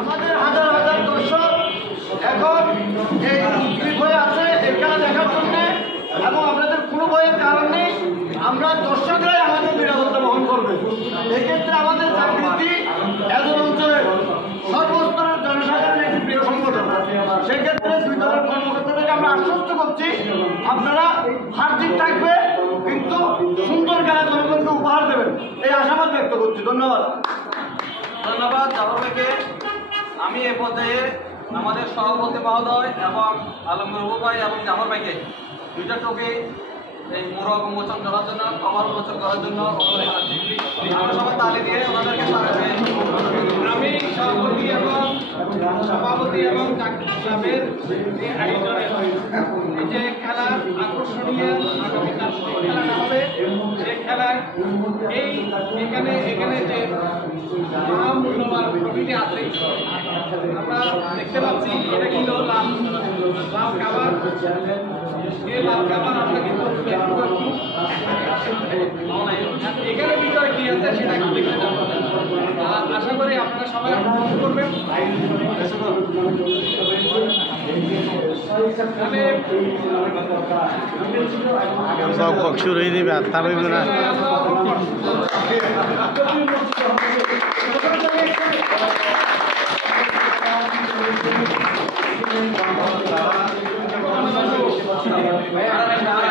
আমাদের হাজার হাজার দর্শক এখন এই উদ্গ্রীব হয়ে আছে এই খেলা দেখার জন্য, এবং আপনাদের কোনো ভয়ের কারণ নেই। আমরা দর্শকরাই আমাদের নিরাপত্তা বহন করবে। এক্ষেত্রে আমাদের জাগৃতি এদের অঞ্চলের সর্বস্তরের জনসাধারণের একটি প্রিয় সংগঠন। সেক্ষেত্রে দুই দলের কর্মকর্তাদেরকে আমরা আশ্বস্ত করছি, আপনারা হার-জিত থাকবে, কিন্তু সুন্দর খেলা জনগণকে উপহার দেবেন, এই আশাবাদ ব্যক্ত করছি। ধন্যবাদ। ধন্যবাদ জাফর ভাইকে। আমি এ পর্যায়ে আমাদের সভাপতি মহোদয় এবং আলমগীর ভাই এবং জাফর ভাইকে দুইটা ট্রফি এই মোরগ উন্মোচন করার জন্য, কভার উন্মোচন করার জন্য অনুরোধ জানাচ্ছি। আমরা সবাই তালি দিয়ে ওনাদেরকে আমি সভাপতি এবং ক্লাবের যে আয়োজনের এই যে খেলার আকর্ষণীয় আগামীকাল খেলাটা হবে, যে খেলায় এখানে যে মহামূল্যবান ট্রফিটি আছে আমরা দেখতে পাচ্ছি, এটা কিন্তু লাল কাভার। এই লাল কাভার আমরা কিন্তু এখানে ভিতরে কি আছে সেটা একটু দেখতে যাবো। আশা করি আপনারা সবাই অংশগ্রহণ করবেন। সব শুরু হয়ে দিবে আর তার না ভাই